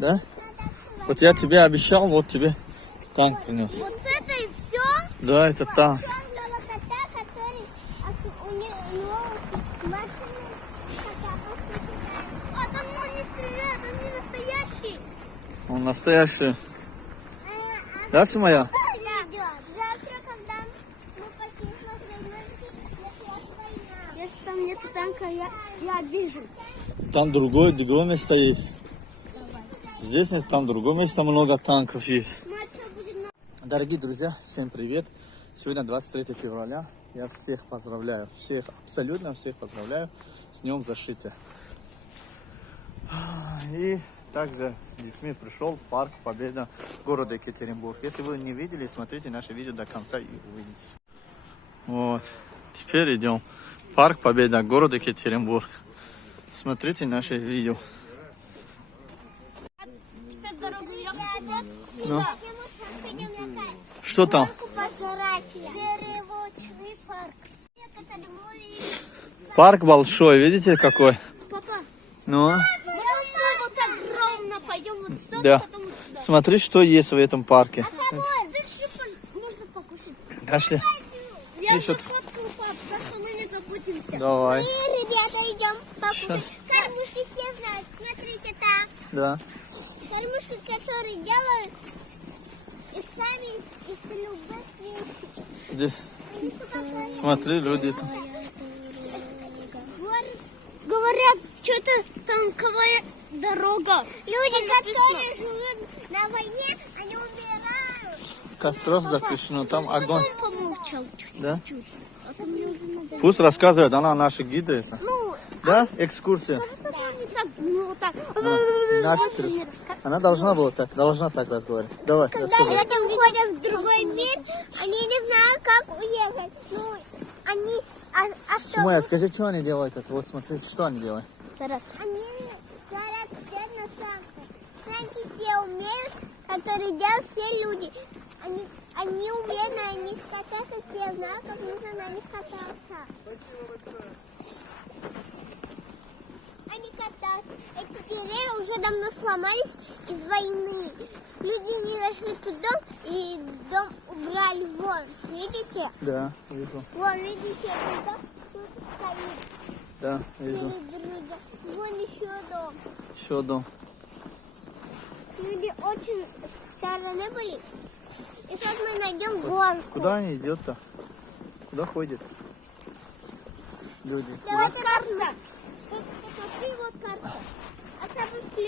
Да? Вот я тебе обещал, вот тебе танк принес. Вот это и все? Да, это танк. Черного кота, который у него машина кота. А там он не стреляет, он не настоящий. Он настоящий. Да, Симая? Завтра, когда мы пошли смотреть, если там нет танка, я обижу. Там другое место есть. Здесь нет, там другое место, много танков есть. Дорогие друзья, всем привет. Сегодня 23 февраля. Я всех поздравляю. Всех, абсолютно всех поздравляю с Днем Защиты. И также с детьми пришел в парк Победа города Екатеринбург. Если вы не видели, смотрите наше видео до конца и увидите. Вот. Теперь идем в парк Победа города Екатеринбург. Смотрите наше видео. Ну. Что там? Парк большой, видите какой? Папа, Ну. вот огромно, пойдем вот сюда, Да. потом вот сюда. Смотри, что есть в этом парке. Здесь можно покушать. Пошли. Я И уже что? фоткал, пап, так что мы не забудемся. Давай. Ребята, идем покушать. Сейчас. Кормушки все знают, смотрите так. Да. Кормушки, которые делают и сами из любых вещей. Здесь. Смотри, люди там. Говорят, что-то танковая дорога. Люди, которые живут на войне, они умирают. Костров запрещено, там огонь. Помолчал Да? чуть-чуть. А то мне уже надо... Пусть рассказывает, она наша гида. Это. Ну, Да? Экскурсия. Наша крыса. Она должна была так, разговаривать. Давай, Когда рассказывай. люди уходят в другой мир, они не знают, как уехать. Ну, они... Симая, скажи, что они делают? Это? Вот смотри, что они делают. Они говорят все на танках. Танки все умеют, которые делают все люди. Они умеют на них кататься, все знают, как нужно на них кататься. Они катаются. Эти деревья уже давно сломались из войны. Люди не дошли туда и дом убрали вон. Видите? Да, вижу. Вон, видите, туда кто-то стоит. Да, вижу. Вон еще дом. Еще дом. Люди очень стороны были. И сейчас мы найдем горку. Куда они идут-то? Куда ходят? Люди. Давай карта.